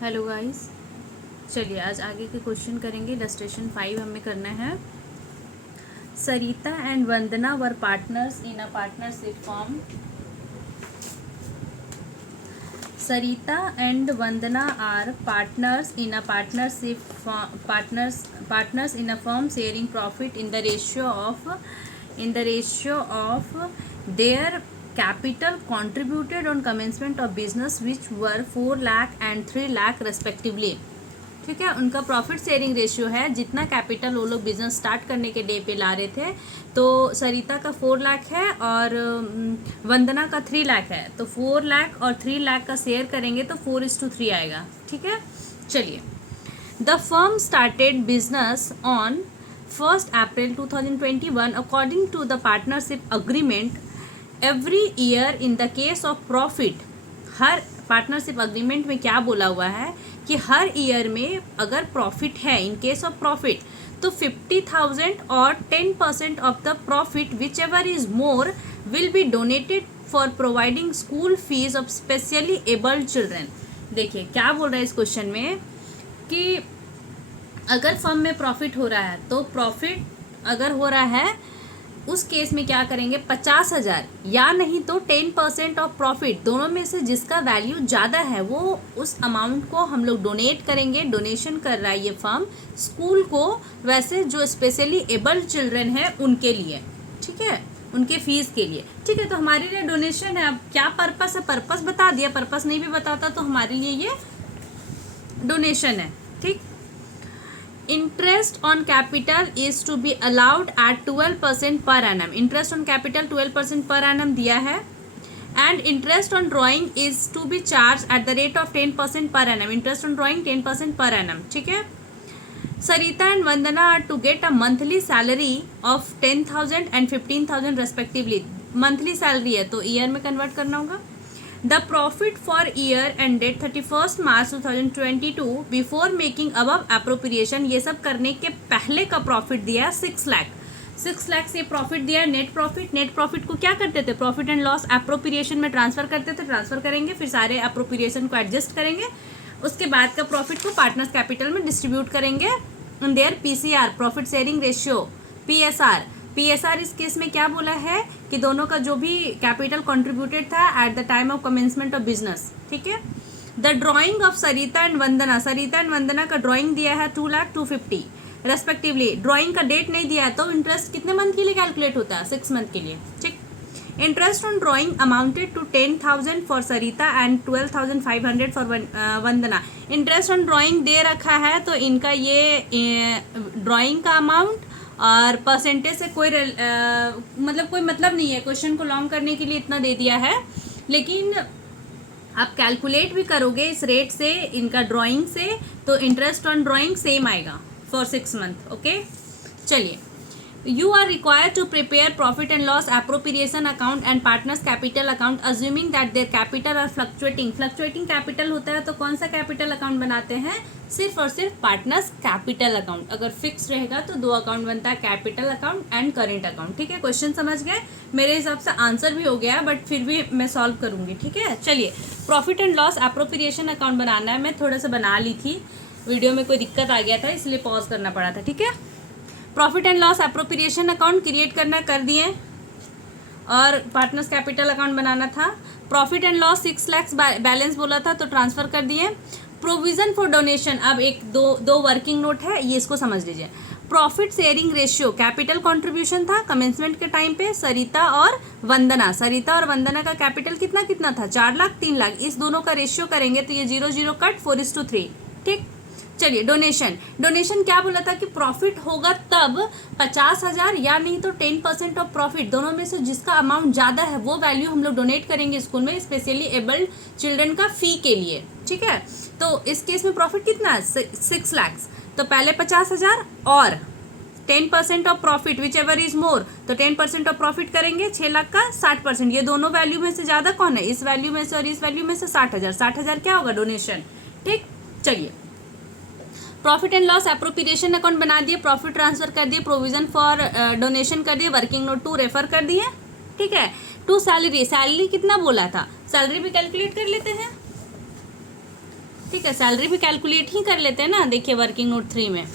Hello guys, चलिए आज आगे के क्वेश्चन करेंगे। इलस्ट्रेशन 5 हमें करना है। Sarita and Vandana were partners in a partnership form. Sarita and Vandana are partners in a partners in a firm sharing profit in the ratio of their capital contributed on commencement of business, which were 4 lakh and 3 lakh respectively. ठीक है, उनका profit sharing ratio है, जितना capital वो लोग business start करने के day पे ला रहे थे। तो सरिता का 4 लाख है और वंदना का 3 लाख है। तो 4 लाख और 3 लाख का शेयर करेंगे तो 4:3 आएगा। ठीक है, चलिए। The firm started business on 1 April 2021 according to the partnership agreement. Every year in the case of profit, हर पार्टनरशिप अग्रीमेंट में क्या बोला हुआ है कि हर ईयर में अगर प्रॉफिट है, इन केस ऑफ प्रॉफिट, तो 50,000 और 10% of the profit which ever is more will be donated for providing school fees of specially abled children. देखिए क्या बोल रहा है इस क्वेश्चन में कि अगर फर्म में प्रॉफिट हो रहा है, तो प्रॉफिट अगर हो रहा है उस केस में क्या करेंगे, 50,000 या नहीं तो 10% ऑफ प्रॉफिट, दोनों में से जिसका वैल्यू ज़्यादा है वो उस अमाउंट को हम लोग डोनेट करेंगे। डोनेशन कर रहा है ये फर्म स्कूल को, वैसे जो स्पेशली एबल्ड चिल्ड्रन है उनके लिए। ठीक है, उनके फीस के लिए। ठीक है, तो हमारे लिए डोनेशन है। अब क्या पर्पस है, पर्पस बता दिया, पर्पस नहीं भी बताता तो हमारे लिए ये डोनेशन है। ठीक, interest on capital is to be allowed at 12% per annum. Interest on capital 12% per annum दिया है। And interest on drawing is to be charged at the rate of 10% per annum. Interest on drawing 10% per annum. ठीक है। Sarita and Vandana are to get a monthly salary of 10,000 and 15,000 respectively. Monthly salary है तो year में convert करना होगा। The profit for year ended 31 March 2022 before making above appropriation. ये सब करने के पहले का प्रॉफिट दिया 6 लाख। 6 लाख से प्रॉफिट दिया। नेट प्रॉफिट, नेट प्रॉफिट को क्या करते थे, प्रॉफिट एंड लॉस अप्रोप्रिएशन में ट्रांसफर करते थे। ट्रांसफर करेंगे, फिर सारे अप्रोप्रिएशन को एडजस्ट करेंगे, उसके बाद का प्रॉफिट को पार्टनर्स कैपिटल में डिस्ट्रीब्यूट करेंगे in their PCR, profit sharing ratio, PSR. PSR इस केस में क्या बोला है कि दोनों का जो भी कैपिटल कंट्रीब्यूटेड था at the time of commencement of business. ठीक है। The drawing of Sarita and Vandana, Sarita and Vandana का ड्राइंग दिया है 2 लाख 250 रेस्पेक्टिवली। ड्राइंग का डेट नहीं दिया है तो इंटरेस्ट कितने मंथ के लिए कैलकुलेट होता है, 6 मंथ के लिए। ठीक। Interest on drawing amounted to 10,000 for Sarita and 12,500 for Vandana. Interest on drawing दे रखा है तो इनका ये ड्राइंग का अमाउंट और परसेंटेज से कोई मतलब नहीं है। क्वेश्चन को लॉन्ग करने के लिए इतना दे दिया है, लेकिन आप कैलकुलेट भी करोगे इस रेट से, इनका ड्राइंग से, तो इंटरेस्ट ऑन ड्राइंग सेम आएगा फॉर 6 मंथ। ओके, चलिए। You are required to prepare profit and loss appropriation account and partners capital account assuming that their capital are fluctuating. Fluctuating capital होता है तो कौन सा कैपिटल अकाउंट बनाते हैं, सिर्फ और सिर्फ पार्टनर्स कैपिटल अकाउंट। अगर फिक्स रहेगा तो 2 अकाउंट बनता है, capital account and current account. ठीक है, क्वेश्चन समझ गए। मेरे हिसाब से आंसर भी हो गया बट फिर भी मैं सॉल्व करूंगी। ठीक है, चलिए। Profit and loss appropriation account बनाना है। मैं थोड़ा सा बना ली थी, वीडियो में कोई दिक्कत आ गया था इसलिए पॉज करना पड़ा था। ठीक है, profit and loss appropriation account create करना कर दिए और पार्टनर्स कैपिटल अकाउंट बनाना था। Profit and loss 6 lakh balance बोला था तो ट्रांसफर कर दिए। प्रोविजन फॉर डोनेशन, अब एक दो वर्किंग नोट है, ये इसको समझ लीजिए। Profit sharing ratio, capital contribution था कमेंसमेंट के टाइम पे सरिता और वंदना। सरिता और वंदना का कैपिटल कितना कितना था, 4 लाख 3 लाख। इस दोनों का रेशियो करेंगे तो ये 0 0 कट 4:3। ठीक, चलिए। डोनेशन, डोनेशन क्या बोला था कि प्रॉफिट होगा तब 50,000 या नहीं तो 10% ऑफ प्रॉफिट, दोनों में से जिसका अमाउंट ज़्यादा है वो वैल्यू हम लोग डोनेट करेंगे स्कूल में स्पेशली एबल्ड चिल्ड्रन का फी के लिए। ठीक है, तो इस केस में प्रॉफिट कितना है, 6 लाख। तो पहले 50,000 और 10% of profit which ever is more, तो 10% ऑफ प्रॉफिट करेंगे 6 लाख का 60%। ये दोनों वैल्यू में से ज़्यादा कौन है, इस वैल्यू में से और इस वैल्यू में से 60,000। 60,000 क्या होगा, डोनेशन। ठीक, चलिए। Profit and loss appropriation account बना दिए, प्रॉफिट ट्रांसफर कर दिए, प्रोविजन फॉर डोनेशन कर दिए, वर्किंग नोट 2 रेफर कर दिए। ठीक है, टू सैलरी, सैलरी कितना बोला था, सैलरी भी कैलकुलेट कर लेते हैं। ठीक है, सैलरी भी कैलकुलेट ही कर लेते हैं ना। देखिए वर्किंग नोट 3 में,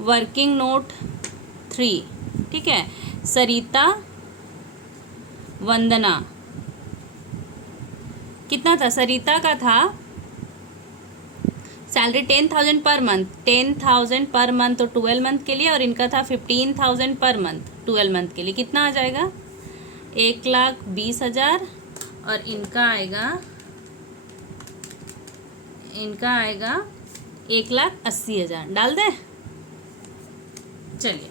वर्किंग नोट 3, ठीक है, सरिता वंदना कितना था, सरिता का था salary 10,000 per month, 10,000 per month तो 12 मंथ के लिए, और इनका था 15,000 पर मंथ 12 मंथ के लिए। कितना आ जाएगा, 1,20,000, और इनका आएगा 1,80,000। डाल दें, चलिए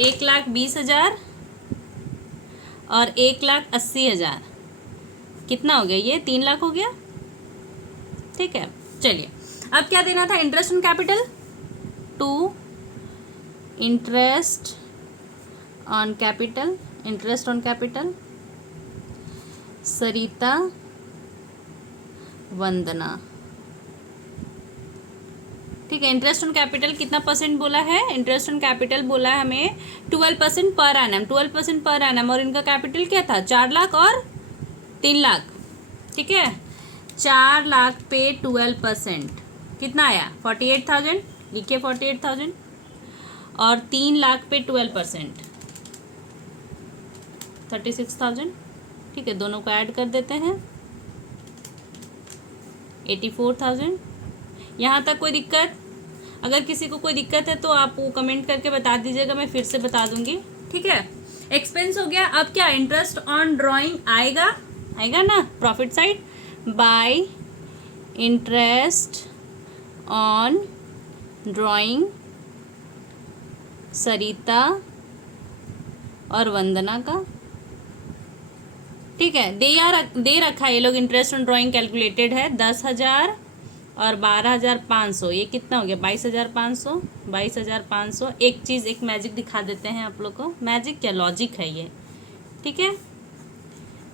1,20,000 और 1,80,000 कितना हो गया, ये 3 लाख हो गया। ठीक है, चलिए अब क्या देना था, interest on capital, to interest on capital, interest on capital Sarita Vandana. ठीक है, इंटरेस्ट ऑन कैपिटल कितना परसेंट बोला है, इंटरेस्ट ऑन कैपिटल बोला है हमें 12% पर एनम, 12% पर एनम, और इनका कैपिटल क्या था, 4 लाख और 3 लाख। ठीक है, 4 लाख पे 12% कितना आया, 48,000, लिखिए 48,000, और 3 लाख पे 12% 36,000। ठीक है, दोनों को ऐड कर देते हैं, 84,000। यहाँ तक कोई दिक्कत, अगर किसी को कोई दिक्कत है तो आप वो कमेंट करके बता दीजिएगा, मैं फिर से बता दूंगी। ठीक है, एक्सपेंस हो गया। अब क्या, इंटरेस्ट ऑन ड्राइंग आएगा ना, profit side, by interest on drawing Sarita और वंदना का। ठीक है, दे रखा है ये लोग, इंटरेस्ट ऑन ड्राइंग कैलकुलेटेड है 10,000 और 12,500, ये कितना हो गया, 22,500, 22,500। एक चीज़, एक मैजिक दिखा देते हैं आप लोग को, मैजिक क्या, लॉजिक है ये। ठीक है,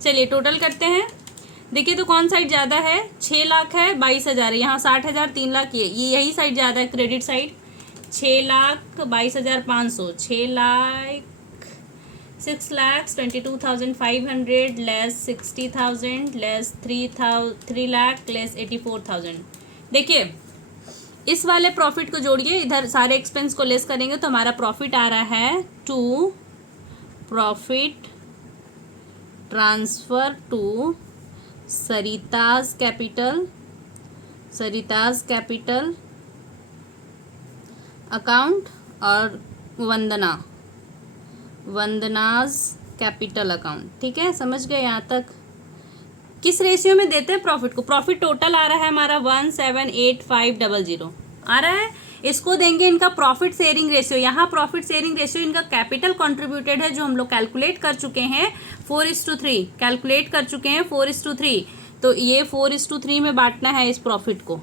चलिए टोटल करते हैं। देखिए तो कौन साइड ज़्यादा है, 6 लाख है, 22,000 है, यहाँ 60,000, 3 लाख, ये यही साइड ज़्यादा है, credit side. 6,22,500, 6,22,500 less 60,000 less 3 lakh less 84,000। देखिए इस वाले प्रॉफिट को जोड़िए, इधर सारे एक्सपेंस को लेस करेंगे तो हमारा प्रॉफिट आ रहा है to profit transfer to Sarita's capital account और वंदनाज कैपिटल अकाउंट। ठीक है, समझ गए यहाँ तक। किस रेशियो में देते हैं प्रॉफिट को, प्रॉफिट टोटल आ रहा है हमारा 1,785,000 आ रहा है, इसको देंगे इनका प्रॉफिट शेयरिंग रेशियो। यहाँ प्रॉफिट शेयरिंग रेशियो इनका कैपिटल कंट्रीब्यूटेड है, जो हम लोग कैलकुलेट कर चुके हैं 4:3, कैलकुलेट कर चुके हैं 4:3। तो ये 4:3 में बांटना है इस प्रॉफिट को,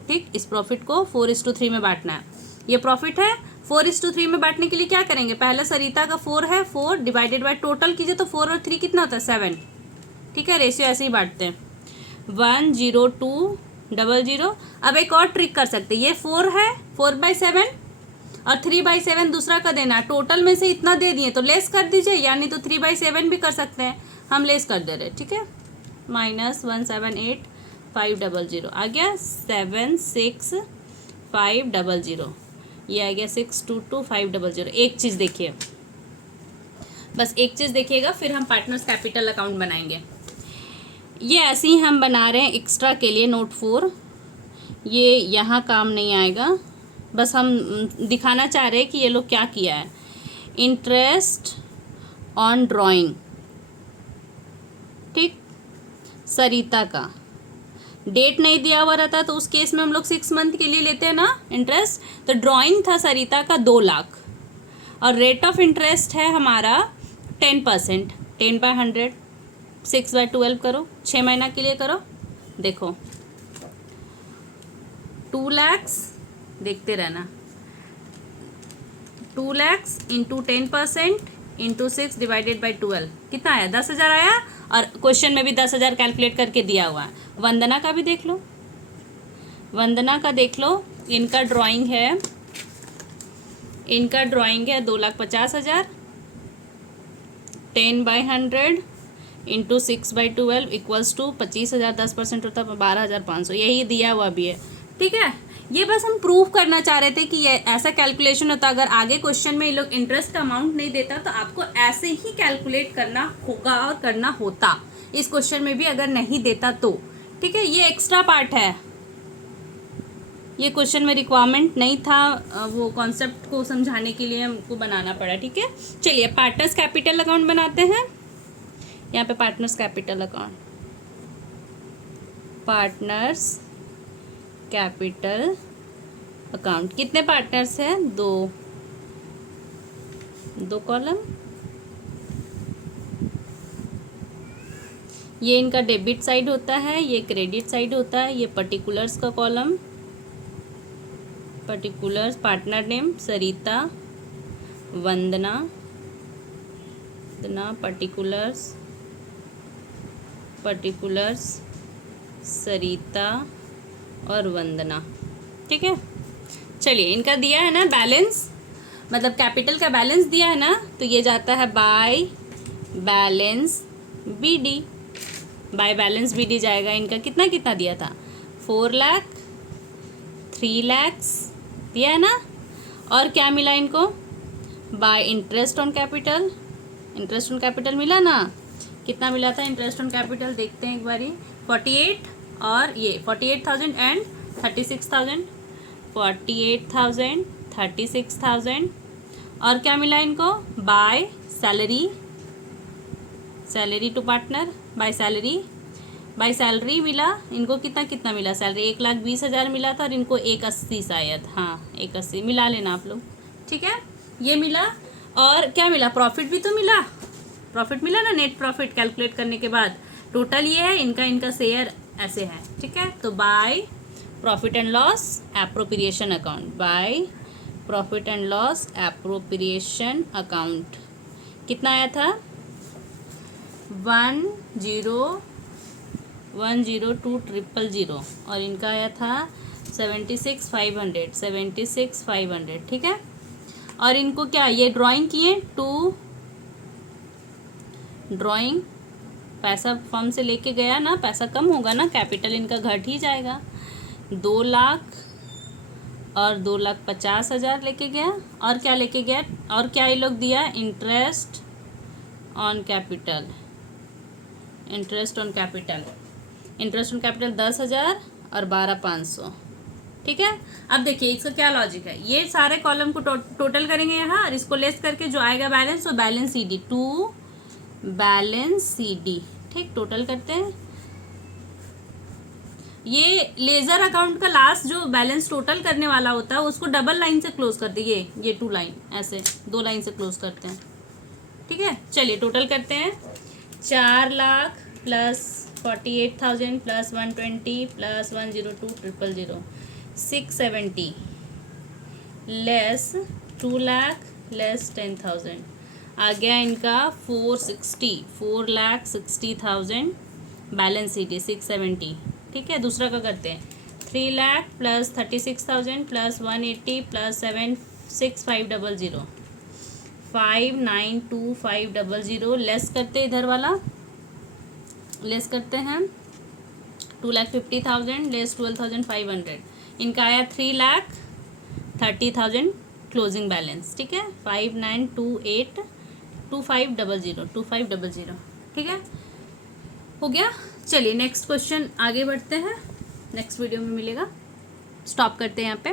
ठीक, इस प्रॉफिट को 4:3 में बांटना है। ये प्रॉफिट है, 4:3 में बांटने के लिए क्या करेंगे, पहले सरिता का 4 है, 4 डिवाइडेड बाय टोटल कीजिए तो 4 और 3 कितना होता है, 7। ठीक है, रेशियो ऐसे ही बांटते हैं, 1,02,00। अब एक और ट्रिक कर सकते हैं, ये 4 है, 4/7 और 3/7 दूसरा का देना है, टोटल में से इतना दे दिए तो लेस कर दीजिए, यानी तो 3/7 भी कर सकते हैं, हम लेस कर दे रहे। ठीक है, -1,785,000 आ गया, 765,000, ये आ गया 622,500। एक चीज़ देखिए, बस एक चीज़ देखिएगा, फिर हम पार्टनर्स कैपिटल अकाउंट बनाएंगे। ये ऐसे ही हम बना रहे हैं एक्स्ट्रा के लिए, नोट 4, ये यहाँ काम नहीं आएगा, बस हम दिखाना चाह रहे हैं कि ये लोग क्या किया है। इंटरेस्ट ऑन ड्राइंग, ठीक, सरिता का डेट नहीं दिया हुआ रहता तो उस केस में हम लोग 6 मंथ के लिए लेते हैं ना इंटरेस्ट। तो ड्राइंग था सरिता का 2 लाख, और रेट ऑफ इंटरेस्ट है हमारा 10%, 10/100, 6/12 करो, 6 महीना के लिए करो। देखो 2 लाख, देखते रहना, 2 lakh into 10% into 6 divided by 12 कितना आया, 10,000 आया, और क्वेश्चन में भी 10,000 कैलकुलेट करके दिया हुआ है। वंदना का भी देख लो, वंदना का देख लो, इनका ड्राइंग है 2,50,000, 10/100 इंटू 6/12 इक्वल्स टू 25,000, 10% होता है 12,500, यही दिया हुआ भी है। ठीक है, ये बस हम प्रूव करना चाह रहे थे कि ये ऐसा कैलकुलेशन होता। अगर आगे क्वेश्चन में ये लोग इंटरेस्ट का अमाउंट नहीं देता तो आपको ऐसे ही कैलकुलेट करना होगा और करना होता, इस क्वेश्चन में भी अगर नहीं देता तो। ठीक है, ये एक्स्ट्रा पार्ट है, ये क्वेश्चन में रिक्वायरमेंट नहीं था, वो कॉन्सेप्ट को समझाने के लिए हमको बनाना पड़ा। ठीक है, चलिए पार्टनर्स कैपिटल अकाउंट बनाते हैं। यहाँ पे partners capital account, partners capital account, कितने पार्टनर्स हैं? दो कॉलम। ये इनका डेबिट साइड होता है, ये क्रेडिट साइड होता है। ये पर्टिकुलर्स का कॉलम, पर्टिकुलर्स, पार्टनर नेम सरिता, वंदना, पर्टिकुलर्स सरिता और वंदना। ठीक है, चलिए इनका दिया है ना बैलेंस, मतलब कैपिटल का बैलेंस दिया है ना, तो ये जाता है by balance BD, by balance BD जाएगा। इनका कितना कितना दिया था? 4 लाख, 3 लाख दिया है ना, और क्या मिला इनको? Bye interest on capital, interest on capital मिला ना, कितना मिला था इंटरेस्ट ऑन कैपिटल? देखते हैं एक बारी, 48 और ये 48,000 एंड 36,000, 48,000, 36,000। और क्या मिला इनको? By salary, salary to partner, by salary मिला इनको। कितना कितना मिला सैलरी? 1,20,000 मिला था और इनको 180 शायद, हाँ 180 मिला लेना आप लोग। ठीक है, ये मिला। और क्या मिला? प्रॉफिट भी तो मिला, प्रॉफिट मिला ना, नेट प्रॉफिट कैलकुलेट करने के बाद टोटल ये है, इनका शेयर ऐसे है। ठीक है, तो by profit and loss appropriation account, by profit and loss appropriation account कितना आया था? 102,000 और इनका आया था 76,500। ठीक है, और इनको क्या ये ड्राइंग किए, 2 ड्राइंग, पैसा फर्म से लेके गया ना, पैसा कम होगा ना, कैपिटल इनका घट ही जाएगा। 2 लाख और 2,50,000 लेके गया, और क्या लेके गया, और क्या ये लोग दिया? Interest on capital, interest on capital 10,000 और 12,500। ठीक है, अब देखिए इसका क्या लॉजिक है, ये सारे कॉलम को टोटल करेंगे यहाँ, और इसको लेस करके जो आएगा बैलेंस, वो balance C D, to balance C D. ठीक, टोटल करते हैं। ये लेजर अकाउंट का लास्ट जो बैलेंस टोटल करने वाला होता है उसको डबल लाइन से क्लोज करते हैं, ये 2 लाइन, ऐसे 2 लाइन से क्लोज करते हैं। ठीक है, चलिए टोटल करते हैं। 4 lakh plus 48,000 plus 120 plus 102,000, 670 less 2 lakh less 10,000, आ गया इनका 4,60,000 बैलेंस सी डी 670। ठीक है, दूसरा का करते हैं। 3 lakh plus 36,000 plus 180 plus 76500, 592,500 less करते, इधर वाला लेस करते हैं। 2,50,000 लेस 12,500, इनका आया 3,30,000 क्लोजिंग बैलेंस। ठीक है, 59282500। ठीक है, हो गया। चलिए नेक्स्ट क्वेश्चन आगे बढ़ते हैं, नेक्स्ट वीडियो में मिलेगा। स्टॉप करते हैं यहाँ पे।